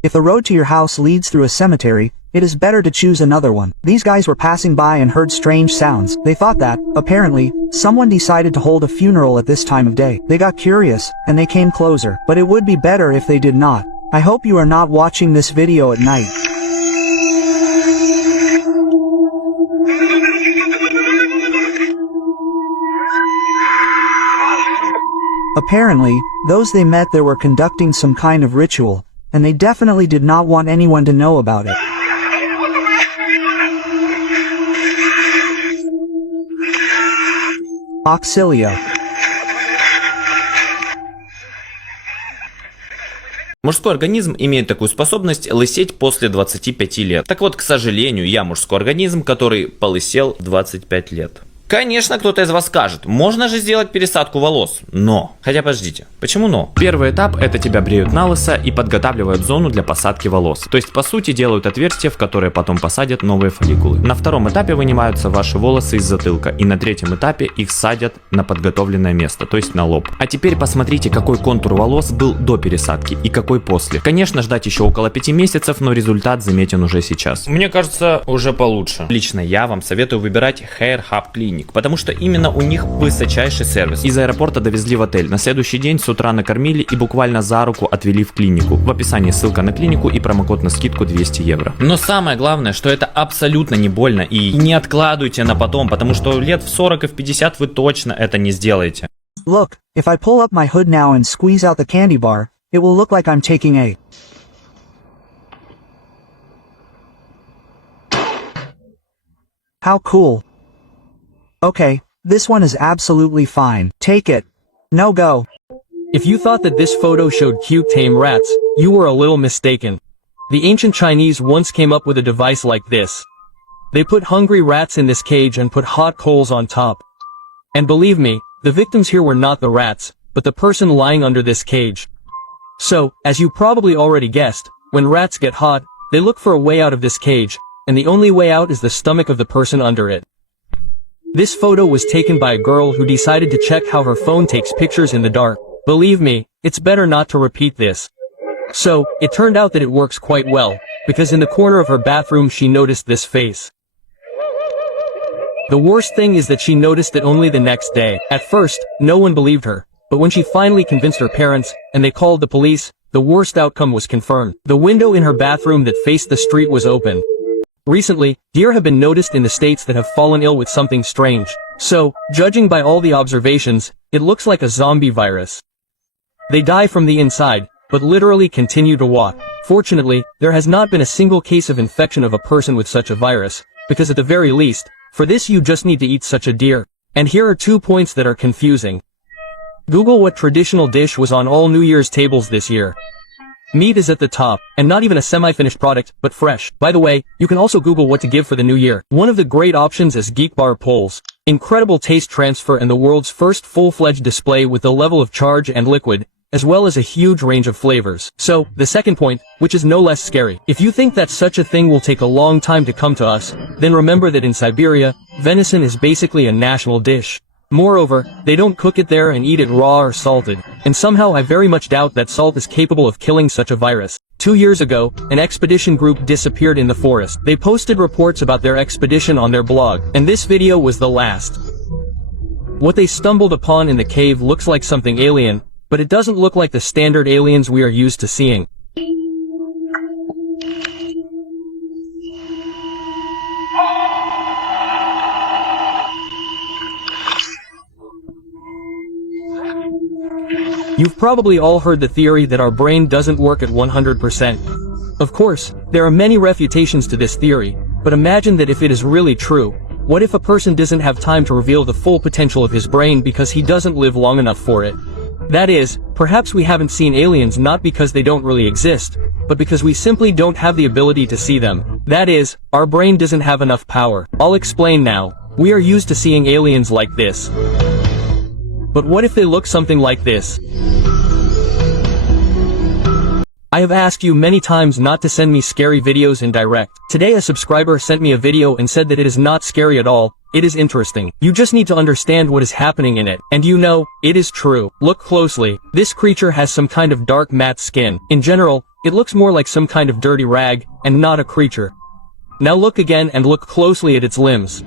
If the road to your house leads through a cemetery, it is better to choose another one. These guys were passing by and heard strange sounds. They thought that, apparently, someone decided to hold a funeral at this time of day. They got curious, and they came closer. But it would be better if they did not. I hope you are not watching this video at night. Apparently, those they met there were conducting some kind of ritual, and they definitely did not want anyone to know about it. Auxilia. Мужской организм имеет такую способность лысеть после 25 лет. Так вот, к сожалению, я мужской организм, который полысел в 25 лет. Конечно, кто-то из вас скажет, можно же сделать пересадку волос, но... Хотя подождите, почему но? Первый этап — это тебя бреют на лысо и подготавливают зону для посадки волос. То есть, по сути, делают отверстия, в которые потом посадят новые фолликулы. На втором этапе вынимаются ваши волосы из затылка, и на третьем этапе их садят на подготовленное место, то есть на лоб. А теперь посмотрите, какой контур волос был до пересадки и какой после. Конечно, ждать еще около 5 месяцев, но результат заметен уже сейчас. Мне кажется, уже получше. Лично я вам советую выбирать Hair Hub Clinic, потому что именно у них высочайший сервис. Из аэропорта довезли в отель, на следующий день с утра накормили и буквально за руку отвели в клинику. В описании ссылка на клинику и промокод на скидку 200 евро. Но самое главное, что это абсолютно не больно, и не откладывайте на потом, потому что лет в 40 и в 50 вы точно это не сделаете. Look, if I pull up my hood now and squeeze out the candy bar, it will look like I'm taking a... How cool. Okay, this one is absolutely fine. Take it. No go. If you thought that this photo showed cute tame rats, you were a little mistaken. The ancient Chinese once came up with a device like this. They put hungry rats in this cage and put hot coals on top. And believe me, the victims here were not the rats, but the person lying under this cage. So, as you probably already guessed, when rats get hot, they look for a way out of this cage, and the only way out is the stomach of the person under it. This photo was taken by a girl who decided to check how her phone takes pictures in the dark. Believe me, it's better not to repeat this. So, it turned out that it works quite well, because in the corner of her bathroom she noticed this face. The worst thing is that she noticed it only the next day. At first, no one believed her, but when she finally convinced her parents, and they called the police, the worst outcome was confirmed. The window in her bathroom that faced the street was open. Recently, deer have been noticed in the states that have fallen ill with something strange. So, judging by all the observations, it looks like a zombie virus. They die from the inside, but literally continue to walk. Fortunately, there has not been a single case of infection of a person with such a virus, because at the very least, for this you just need to eat such a deer. And here are 2 points that are confusing. Google what traditional dish was on all New Year's tables this year. Meat is at the top, and not even a semi-finished product, but fresh. By the way, you can also Google what to give for the new year. One of the great options is Geek Bar Poles. Incredible taste transfer and the world's first full-fledged display with the level of charge and liquid, as well as a huge range of flavors. So, the second point, which is no less scary. If you think that such a thing will take a long time to come to us, then remember that in Siberia, venison is basically a national dish. Moreover, they don't cook it there and eat it raw or salted, and somehow I very much doubt that salt is capable of killing such a virus. 2 years ago, an expedition group disappeared in the forest. They posted reports about their expedition on their blog, and this video was the last. What they stumbled upon in the cave looks like something alien, but it doesn't look like the standard aliens we are used to seeing. You've probably all heard the theory that our brain doesn't work at 100%. Of course, there are many refutations to this theory, but imagine that if it is really true, what if a person doesn't have time to reveal the full potential of his brain because he doesn't live long enough for it? That is, perhaps we haven't seen aliens not because they don't really exist, but because we simply don't have the ability to see them. That is, our brain doesn't have enough power. I'll explain now. We are used to seeing aliens like this. But what if they look something like this? I have asked you many times not to send me scary videos in direct. Today a subscriber sent me a video and said that it is not scary at all. It is interesting. You just need to understand what is happening in it. And you know, it is true. Look closely. This creature has some kind of dark matte skin. In general, it looks more like some kind of dirty rag, and not a creature. Now look again and look closely at its limbs.